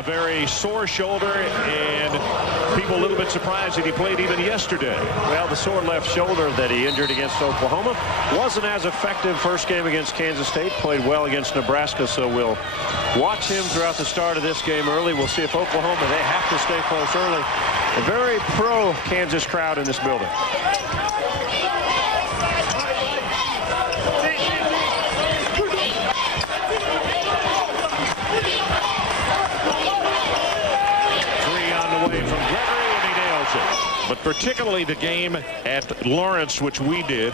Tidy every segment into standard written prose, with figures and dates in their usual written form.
a very sore shoulder, and people a little bit surprised that he played even yesterday. Well, the sore left shoulder that he injured against Oklahoma wasn't as effective first game against Kansas State. Played well against Nebraska, so we'll watch him throughout the start of this game early. We'll see if Oklahoma, they have to stay close early. A very pro-Kansas crowd in this building. But particularly the game at Lawrence, which we did,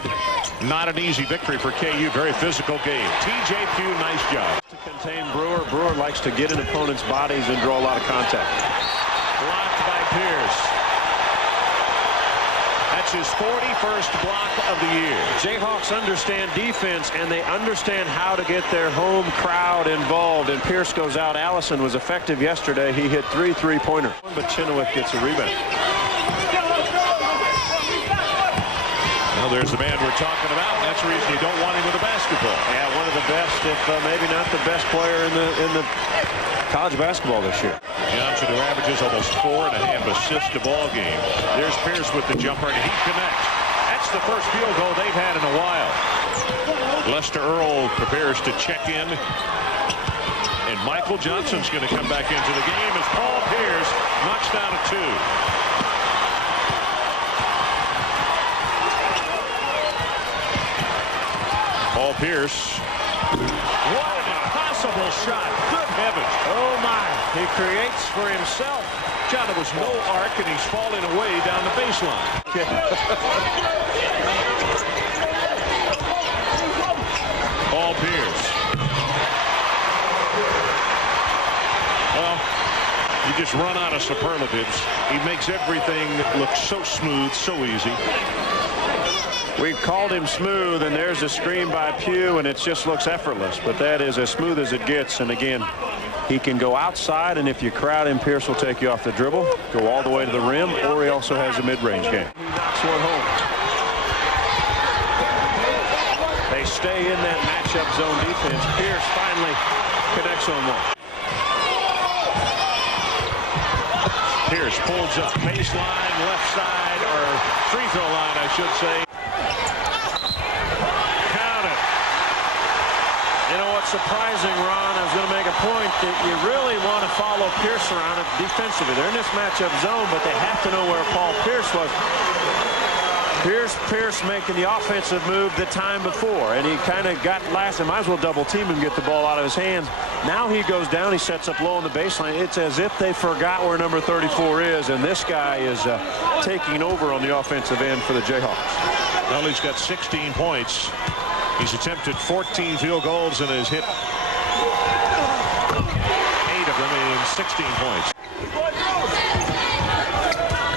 not an easy victory for KU. Very physical game. TJ Pugh, nice job. To contain Brewer. Brewer likes to get in opponents' bodies and draw a lot of contact. Blocked by Pierce. That's his 41st block of the year. Jayhawks understand defense, and they understand how to get their home crowd involved. And Pierce goes out. Allison was effective yesterday. He hit 3 3-pointers. But Chenoweth gets a rebound. Well, there's the man we're talking about, and that's the reason you don't want him with a basketball. Yeah, one of the best, if maybe not the best player in the college basketball this year. Johnson, who averages almost 4.5 assists a ball game. There's Pierce with the jumper, and he connects. That's the first field goal they've had in a while. Lester Earl prepares to check in, and Michael Johnson's going to come back into the game as Paul Pierce knocks down a 2. Paul Pierce. What an impossible shot. Good heavens. Oh, my. He creates for himself. John, there was no arc, and he's falling away down the baseline. Paul Pierce. Well, you just run out of superlatives. He makes everything look so smooth, so easy. We've called him smooth, and there's a screen by Pugh, and it just looks effortless. But that is as smooth as it gets. And again, he can go outside, and if you crowd him, Pierce will take you off the dribble, go all the way to the rim, or he also has a mid-range game. He knocks one home. They stay in that matchup zone defense. Pierce finally connects on one. Pierce pulls up baseline, left side, or free throw line, I should say. Surprising, Ron. I was going to make a point that you really want to follow Pierce around defensively. They're in this matchup zone, but they have to know where Paul Pierce was. Pierce making the offensive move the time before, and he kind of got last. And might as well double team him, get the ball out of his hands. Now he goes down. He sets up low on the baseline. It's as if they forgot where number 34 is, and this guy is taking over on the offensive end for the Jayhawks. Well, he's got 16 points. He's attempted 14 field goals and has hit 8 of them in 16 points.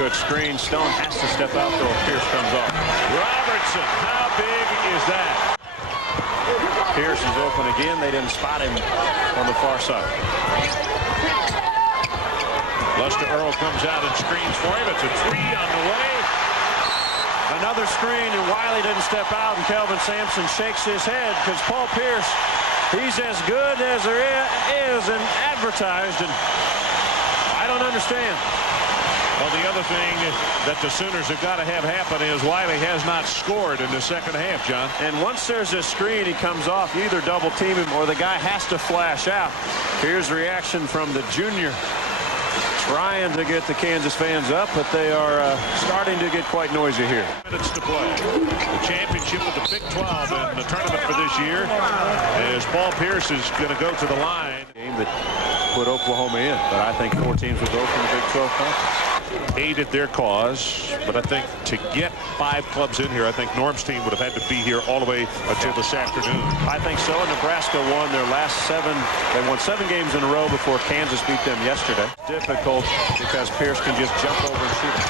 Good screen. Stone has to step out, though, if Pierce comes off. Robertson, how big is that? Pierce is open again. They didn't spot him on the far side. Lester Earl comes out and screens for him. It's a 3 on the way. Another screen, and Wiley didn't step out, and Kelvin Sampson shakes his head because Paul Pierce, he's as good as there is and advertised, and I don't understand. Well, the other thing that the Sooners have got to have happen is Wiley has not scored in the second half, John. And once there's a screen, he comes off. You either double team him or the guy has to flash out. Here's the reaction from the junior. Trying to get the Kansas fans up, but they are starting to get quite noisy here. Minutes to play. The championship of the Big 12 in the tournament for this year, as Paul Pierce is going to go to the line. Game that put Oklahoma in, but I think 4 teams will go from the Big 12 conference. Aided their cause, but I think to get 5 clubs in here, I think Norm's team would have had to be here all the way until this afternoon. I think so. Nebraska won their last 7. They won 7 games in a row before Kansas beat them yesterday. Difficult because Pierce can just jump over and shoot it.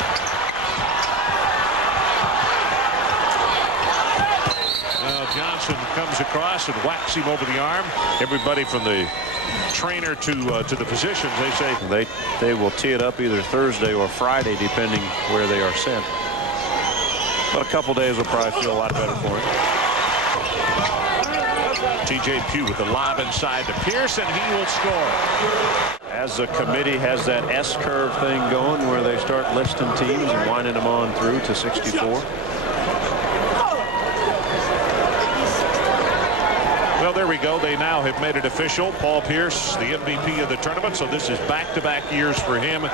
Well, Johnson comes across and whacks him over the arm. Everybody from the trainer to the physicians, they say they will tee it up either Thursday or Friday, depending where they are sent. But a couple days will probably feel a lot better for him. T.J. Pugh with the lob inside to Pierce, and he will score. As the committee has that S-curve thing going where they start listing teams and winding them on through to 64. Well, there we go. They now have made it official. Paul Pierce, the MVP of the tournament. So this is back-to-back years for him.